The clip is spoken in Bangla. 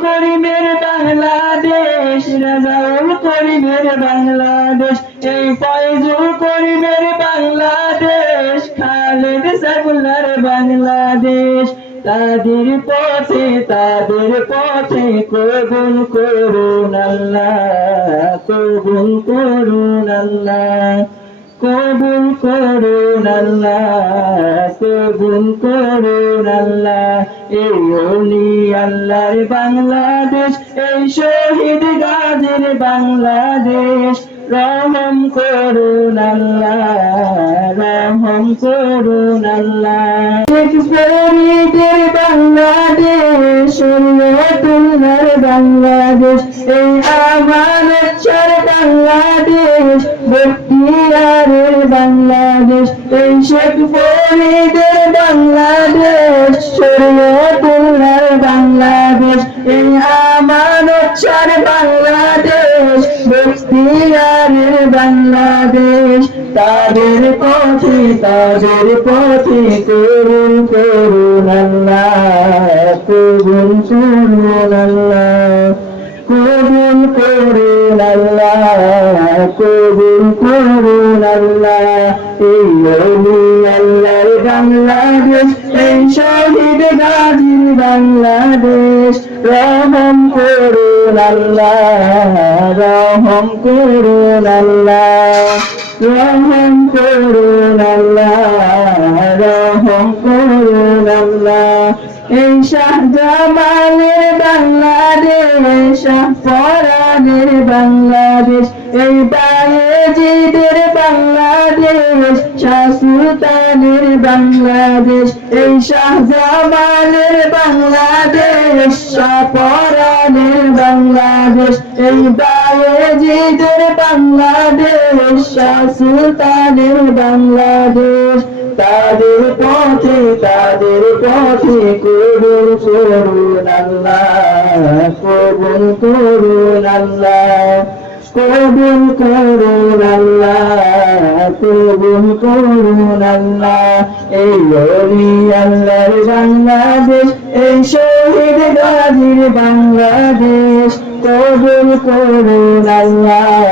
করিমের বাংলাদেশ রাজাউল করিমের বাংলাদেশ। এই করিমের বাংলাদেশ, খালেদ সাগুলার বাংলাদেশ। তাদের পথে তাদের পথে কবুল করুন আল্লাহ, কবুল করুন আল্লাহ। কবুল আল্লাহ, কবুল করুন আল্লাহ। এই অলি আল্লাহর বাংলাদেশ, এই শহীদ গাজীর বাংলাদেশ। রহম করুন আল্লাহ, রহম করুন আল্লাহ। বাংলাদেশ তুলনার বাংলাদেশ। এই আমার বাংলাদেশ বক্তিয়ারের বাংলাদেশ এই শেখ ফরিদের বাংলাদেশ তুলনার বাংলাদেশ, এই ছাড় বাংলাদেশ বক্তিয়ারের বাংলাদেশ। তাদের পথে তাদের পথে করুন করুন আল্লাহ কবুল করুন আল্লাহ কবুল করুন আল্লাহ, এই আল্লাহর বাংলাদেশ, এই শহীদ গাজীর বাংলাদেশ। রহম করুন আল্লাহ, রহম করুন আল্লাহ, রহম করুন আল্লাহ, রহম করুন আল্লাহ। এই শাহজামানের বাংলাদেশ শাহপরানের বাংলাদেশ এই বায়েজিদের বাংলাদেশ শাহ সুলতানের বাংলাদেশ, এই শাহজামানের বাংলাদেশ, শাহপরানের বাংলাদেশ, এই বায়েজিদের বাংলাদেশ শাহ সুলতানের বাংলাদেশ। তাদের পথে তাদের পথে কবুল করুন আল্লাহ, কবুল করুন আল্লাহ। কবুল করুন আল্লাহ কবুল করুন আল্লাহ। এই অলি আল্লাহর বাংলাদেশ, এই শহীদ গাজীর বাংলাদেশ, কবুল করুন আল্লাহ।